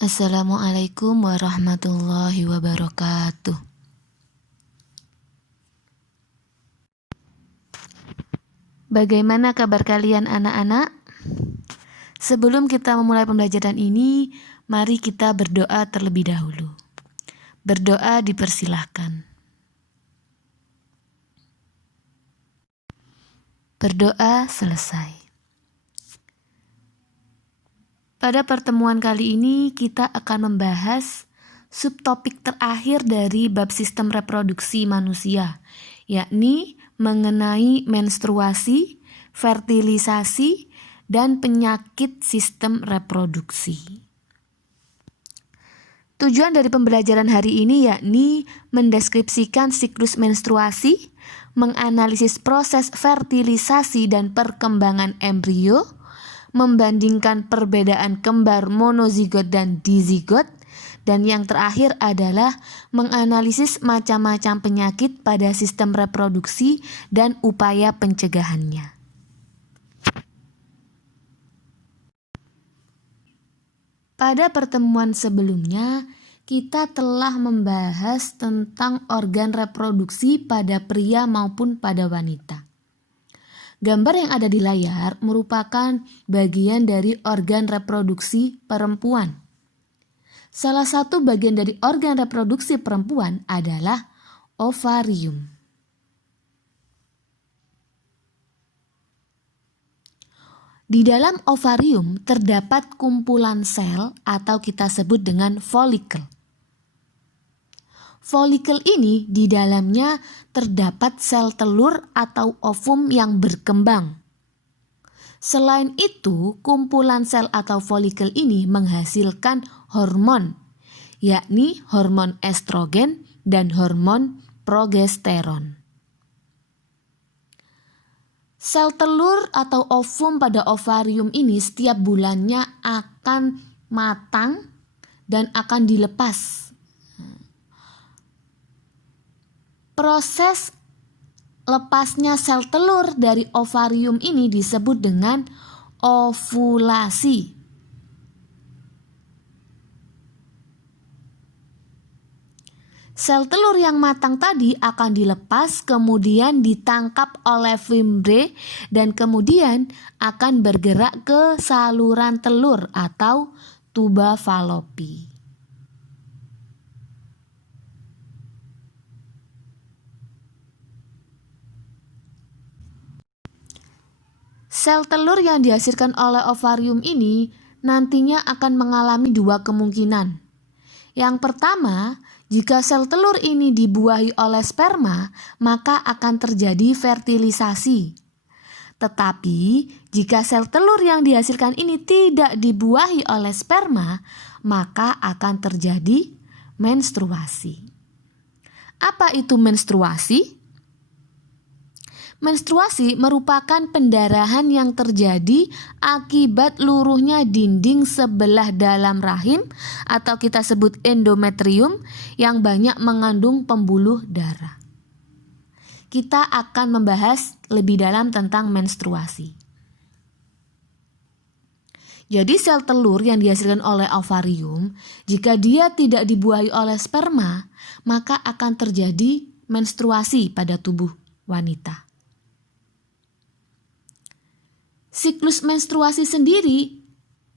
Assalamualaikum warahmatullahi wabarakatuh. Bagaimana kabar kalian anak-anak? Sebelum kita memulai pembelajaran ini, mari kita berdoa terlebih dahulu. Berdoa dipersilahkan. Berdoa selesai. Pada pertemuan kali ini kita akan membahas subtopik terakhir dari bab sistem reproduksi manusia, yakni mengenai menstruasi, fertilisasi, dan penyakit sistem reproduksi. Tujuan dari pembelajaran hari ini yakni mendeskripsikan siklus menstruasi, menganalisis proses fertilisasi dan perkembangan embrio, membandingkan perbedaan kembar monozigot dan dizigot, dan yang terakhir adalah menganalisis macam-macam penyakit pada sistem reproduksi dan upaya pencegahannya. Pada pertemuan sebelumnya, kita telah membahas tentang organ reproduksi pada pria maupun pada wanita. Gambar yang ada di layar merupakan bagian dari organ reproduksi perempuan. Salah satu bagian dari organ reproduksi perempuan adalah ovarium. Di dalam ovarium terdapat kumpulan sel atau kita sebut dengan folikel. Folikel ini di dalamnya terdapat sel telur atau ovum yang berkembang. Selain itu, kumpulan sel atau folikel ini menghasilkan hormon, yakni hormon estrogen dan hormon progesteron. Sel telur atau ovum pada ovarium ini setiap bulannya akan matang dan akan dilepas. Proses lepasnya sel telur dari ovarium ini disebut dengan ovulasi. Sel telur yang matang tadi akan dilepas, kemudian ditangkap oleh fimbre dan kemudian akan bergerak ke saluran telur atau tuba falopi. Sel telur yang dihasilkan oleh ovarium ini nantinya akan mengalami dua kemungkinan. Yang pertama, jika sel telur ini dibuahi oleh sperma, maka akan terjadi fertilisasi. Tetapi, jika sel telur yang dihasilkan ini tidak dibuahi oleh sperma, maka akan terjadi menstruasi. Apa itu menstruasi? Menstruasi merupakan pendarahan yang terjadi akibat luruhnya dinding sebelah dalam rahim atau kita sebut endometrium yang banyak mengandung pembuluh darah. Kita akan membahas lebih dalam tentang menstruasi. Jadi sel telur yang dihasilkan oleh ovarium, jika dia tidak dibuahi oleh sperma, maka akan terjadi menstruasi pada tubuh wanita. Siklus menstruasi sendiri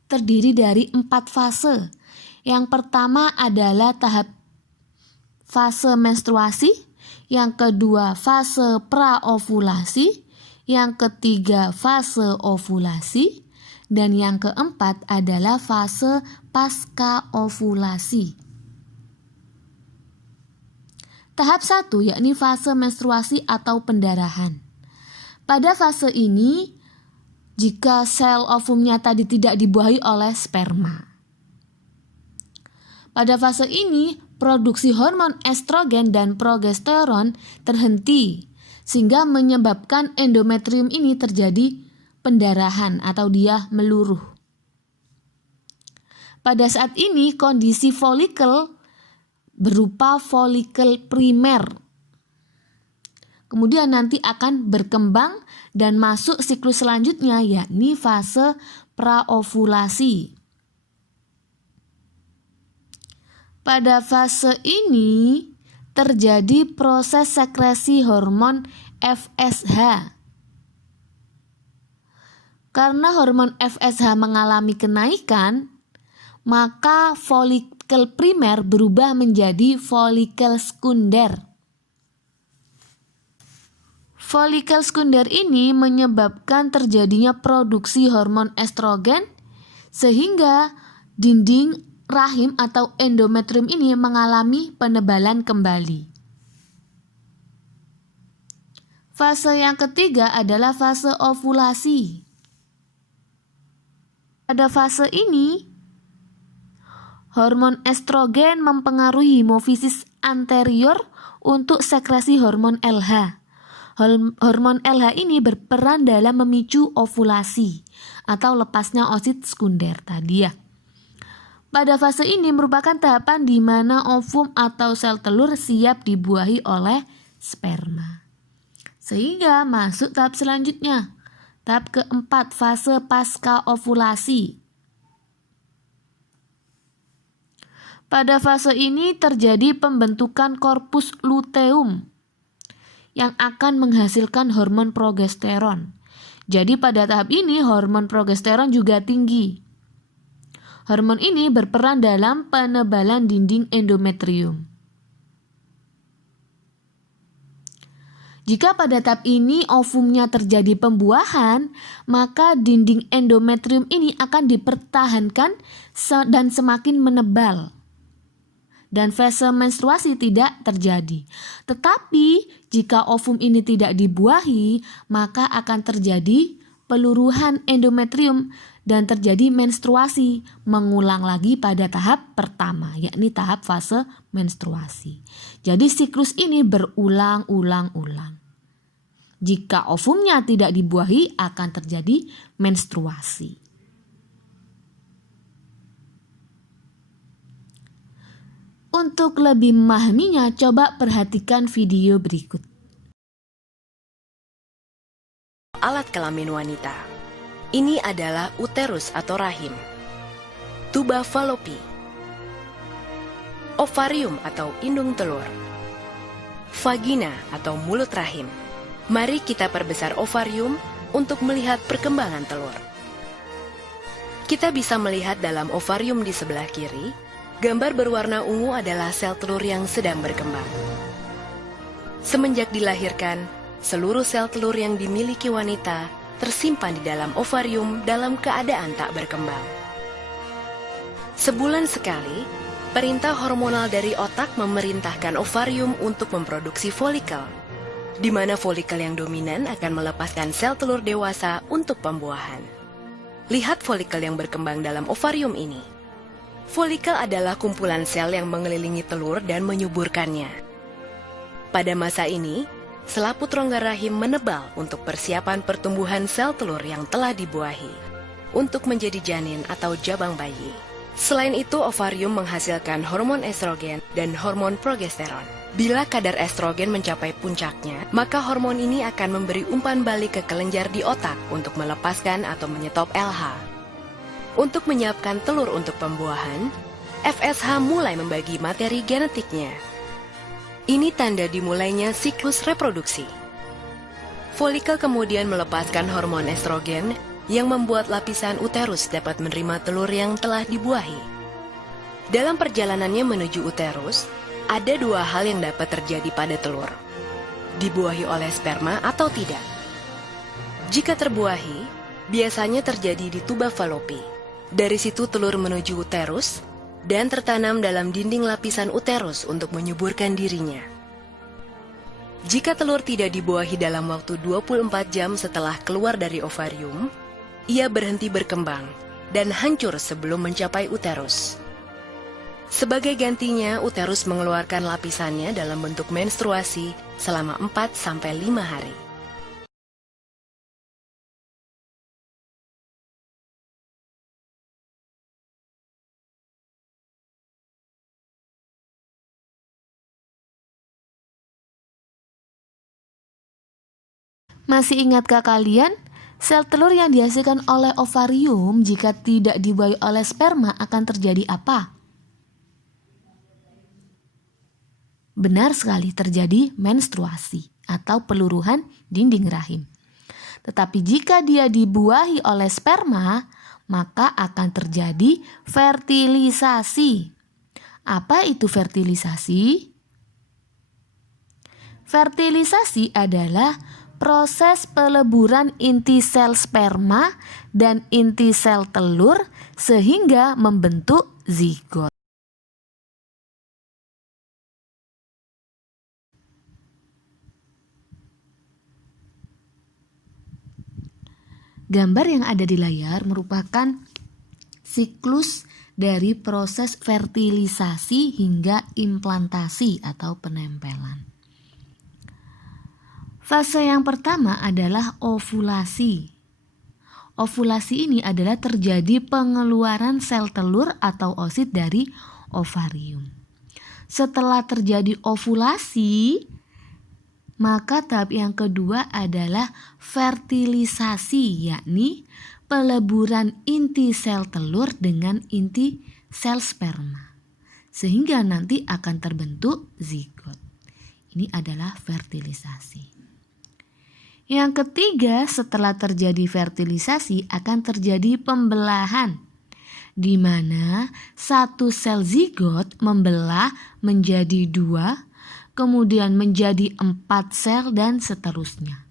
terdiri dari 4 fase. Yang pertama adalah tahap fase menstruasi, yang kedua fase praovulasi, yang ketiga fase ovulasi, dan yang keempat adalah fase pasca ovulasi. Tahap 1 yakni fase menstruasi atau pendarahan. Pada fase ini, jika sel ovumnya tadi tidak dibuahi oleh sperma. Pada fase ini, produksi hormon estrogen dan progesteron terhenti, sehingga menyebabkan endometrium ini terjadi pendarahan atau dia meluruh. Pada saat ini, kondisi folikel berupa folikel primer. Kemudian nanti akan berkembang dan masuk siklus selanjutnya yakni fase praovulasi. Pada fase ini terjadi proses sekresi hormon FSH. Karena hormon FSH mengalami kenaikan, maka folikel primer berubah menjadi folikel sekunder. Folikel sekunder ini menyebabkan terjadinya produksi hormon estrogen sehingga dinding rahim atau endometrium ini mengalami penebalan kembali. Fase yang ketiga adalah fase ovulasi. Pada fase ini, hormon estrogen mempengaruhi hipofisis anterior untuk sekresi hormon LH. Hormon LH ini berperan dalam memicu ovulasi atau lepasnya oosit sekunder tadi ya. Pada fase ini merupakan tahapan di mana ovum atau sel telur siap dibuahi oleh sperma. Sehingga masuk tahap selanjutnya. Tahap keempat, fase pasca ovulasi. Pada fase ini terjadi pembentukan korpus luteum yang akan menghasilkan hormon progesteron. Jadi pada tahap ini hormon progesteron juga tinggi. Hormon ini berperan dalam penebalan dinding endometrium. Jika pada tahap ini ovumnya terjadi pembuahan, maka dinding endometrium ini akan dipertahankan dan semakin menebal. Dan fase menstruasi tidak terjadi. Tetapi jika ovum ini tidak dibuahi, maka akan terjadi peluruhan endometrium dan terjadi menstruasi, mengulang lagi pada tahap pertama, yakni tahap fase menstruasi. Jadi siklus ini berulang-ulang-ulang. Jika ovumnya tidak dibuahi, akan terjadi menstruasi. Untuk lebih memahaminya, coba perhatikan video berikut. Alat kelamin wanita. Ini adalah uterus atau rahim, tuba falopi, ovarium atau indung telur, vagina atau mulut rahim. Mari kita perbesar ovarium untuk melihat perkembangan telur. Kita bisa melihat dalam ovarium di sebelah kiri, gambar berwarna ungu adalah sel telur yang sedang berkembang. Semenjak dilahirkan, seluruh sel telur yang dimiliki wanita tersimpan di dalam ovarium dalam keadaan tak berkembang. Sebulan sekali, perintah hormonal dari otak memerintahkan ovarium untuk memproduksi folikel, di mana folikel yang dominan akan melepaskan sel telur dewasa untuk pembuahan. Lihat folikel yang berkembang dalam ovarium ini. Folikel adalah kumpulan sel yang mengelilingi telur dan menyuburkannya. Pada masa ini, selaput rongga rahim menebal untuk persiapan pertumbuhan sel telur yang telah dibuahi untuk menjadi janin atau jabang bayi. Selain itu, ovarium menghasilkan hormon estrogen dan hormon progesteron. Bila kadar estrogen mencapai puncaknya, maka hormon ini akan memberi umpan balik ke kelenjar di otak untuk melepaskan atau menyetop LH. Untuk menyiapkan telur untuk pembuahan, FSH mulai membagi materi genetiknya. Ini tanda dimulainya siklus reproduksi. Folikel kemudian melepaskan hormon estrogen yang membuat lapisan uterus dapat menerima telur yang telah dibuahi. Dalam perjalanannya menuju uterus, ada dua hal yang dapat terjadi pada telur: dibuahi oleh sperma atau tidak. Jika terbuahi, biasanya terjadi di tuba falopi. Dari situ telur menuju uterus dan tertanam dalam dinding lapisan uterus untuk menyuburkan dirinya. Jika telur tidak dibuahi dalam waktu 24 jam setelah keluar dari ovarium, ia berhenti berkembang dan hancur sebelum mencapai uterus. Sebagai gantinya, uterus mengeluarkan lapisannya dalam bentuk menstruasi selama 4-5 hari. Masih ingatkah kalian? Sel telur yang dihasilkan oleh ovarium jika tidak dibuahi oleh sperma akan terjadi apa? benar sekali terjadi menstruasi atau peluruhan dinding rahim. Tetapi jika dia dibuahi oleh sperma, maka akan terjadi fertilisasi. Apa itu fertilisasi? Fertilisasi adalah proses peleburan inti sel sperma dan inti sel telur sehingga membentuk zigot. Gambar yang ada di layar merupakan siklus dari proses fertilisasi hingga implantasi atau penempelan. Fase yang pertama adalah ovulasi. Ovulasi ini adalah terjadi pengeluaran sel telur atau oosit dari ovarium. Setelah terjadi ovulasi, maka tahap yang kedua adalah fertilisasi, yakni peleburan inti sel telur dengan inti sel sperma, sehingga nanti akan terbentuk zigot. Ini adalah fertilisasi. Yang ketiga, setelah terjadi fertilisasi akan terjadi pembelahan, di mana satu sel zigot membelah menjadi 2, kemudian menjadi 4 sel dan seterusnya.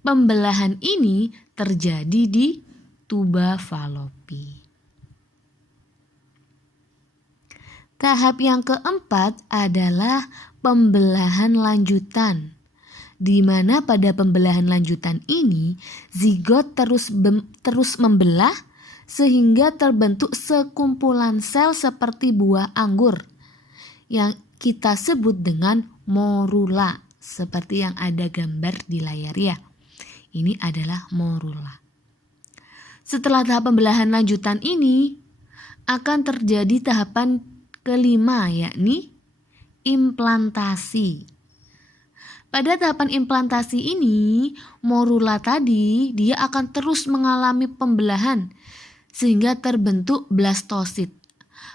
Pembelahan ini terjadi di tuba falopi. Tahap yang keempat adalah pembelahan lanjutan, di mana pada pembelahan lanjutan ini zigot terus membelah sehingga terbentuk sekumpulan sel seperti buah anggur yang kita sebut dengan morula, seperti yang ada gambar di layar ya. Ini adalah morula. Setelah tahap pembelahan lanjutan ini akan terjadi tahapan kelima, yakni implantasi. Pada tahapan implantasi ini, morula tadi dia akan terus mengalami pembelahan sehingga terbentuk blastosit.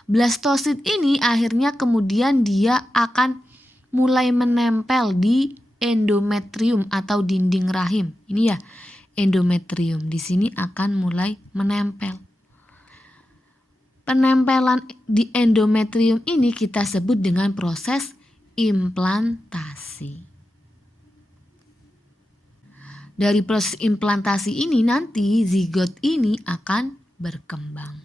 Blastosit ini akhirnya kemudian dia akan mulai menempel di endometrium atau dinding rahim. Ini ya, endometrium di sini akan mulai menempel. Penempelan di endometrium ini kita sebut dengan proses implantasi. Dari proses implantasi ini nanti zigot ini akan berkembang.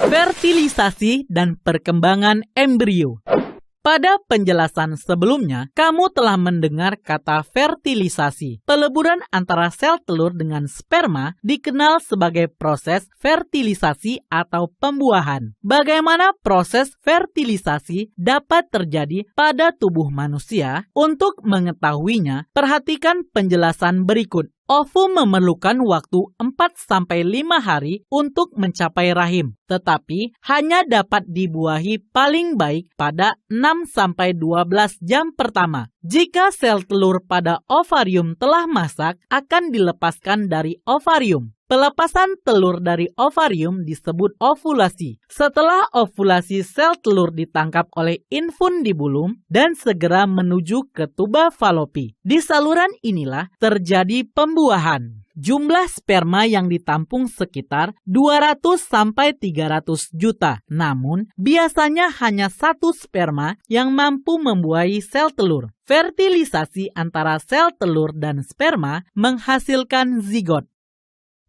Fertilisasi dan perkembangan embrio. Pada penjelasan sebelumnya, kamu telah mendengar kata fertilisasi. Peleburan antara sel telur dengan sperma dikenal sebagai proses fertilisasi atau pembuahan. Bagaimana proses fertilisasi dapat terjadi pada tubuh manusia? Untuk mengetahuinya, perhatikan penjelasan berikut. Ovum memerlukan waktu 4-5 hari untuk mencapai rahim, tetapi hanya dapat dibuahi paling baik pada 6-12 jam pertama. Jika sel telur pada ovarium telah masak, akan dilepaskan dari ovarium. Pelepasan telur dari ovarium disebut ovulasi. Setelah ovulasi, sel telur ditangkap oleh infundibulum dan segera menuju ke tuba falopi. Di saluran inilah terjadi pembuahan. Jumlah sperma yang ditampung sekitar 200-300 juta. Namun, biasanya hanya satu sperma yang mampu membuahi sel telur. Fertilisasi antara sel telur dan sperma menghasilkan zigot.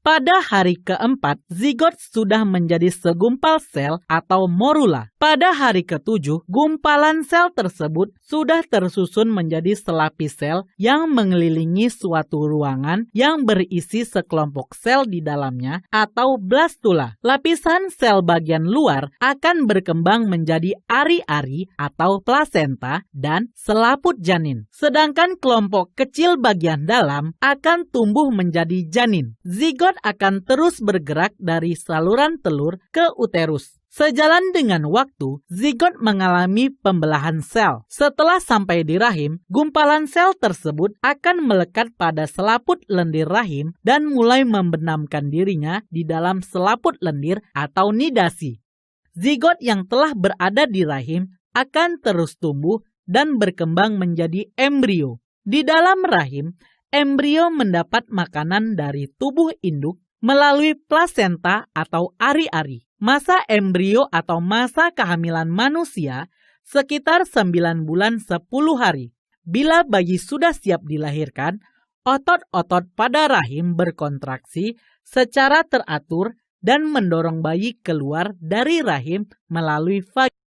Pada hari keempat, zigot sudah menjadi segumpal sel atau morula. Pada hari ketujuh, gumpalan sel tersebut sudah tersusun menjadi selapis sel yang mengelilingi suatu ruangan yang berisi sekelompok sel di dalamnya atau blastula. Lapisan sel bagian luar akan berkembang menjadi ari-ari atau plasenta dan selaput janin. Sedangkan kelompok kecil bagian dalam akan tumbuh menjadi janin. Zigot zigot akan terus bergerak dari saluran telur ke uterus. Sejalan dengan waktu, zigot mengalami pembelahan sel. Setelah sampai di rahim, gumpalan sel tersebut akan melekat pada selaput lendir rahim dan mulai membenamkan dirinya di dalam selaput lendir atau nidasi. Zigot yang telah berada di rahim akan terus tumbuh dan berkembang menjadi embrio. Di dalam rahim, embrio mendapat makanan dari tubuh induk melalui plasenta atau ari-ari. Masa embrio atau masa kehamilan manusia sekitar 9 bulan 10 hari. Bila bayi sudah siap dilahirkan, otot-otot pada rahim berkontraksi secara teratur dan mendorong bayi keluar dari rahim melalui vagina.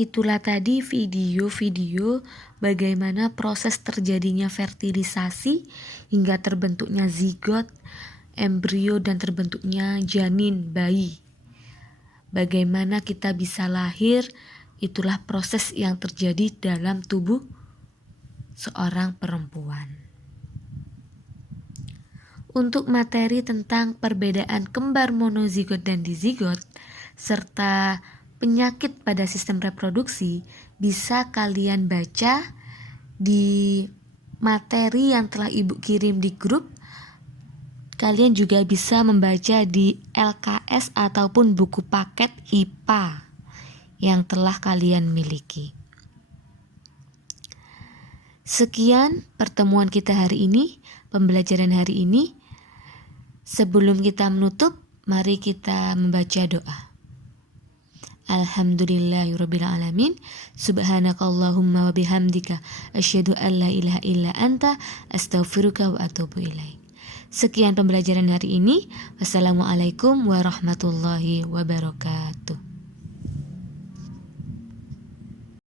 Itulah tadi video-video bagaimana proses terjadinya fertilisasi hingga terbentuknya zigot, embrio, dan terbentuknya janin bayi. Bagaimana kita bisa lahir, itulah proses yang terjadi dalam tubuh seorang perempuan. Untuk materi tentang perbedaan kembar monozigot dan dizigot, serta penyakit pada sistem reproduksi, bisa kalian baca di materi yang telah Ibu kirim di grup. Kalian juga bisa membaca di LKS ataupun buku paket IPA yang telah kalian miliki. Sekian pertemuan kita hari ini, pembelajaran hari ini. Sebelum kita menutup, mari kita membaca doa. Alhamdulillahirabbil alamin. Subhanakallahumma wa bihamdika asyhadu an la ilaha illa anta astaghfiruka wa atubu ilaik. Sekian pembelajaran hari ini. Wassalamualaikum warahmatullahi wabarakatuh.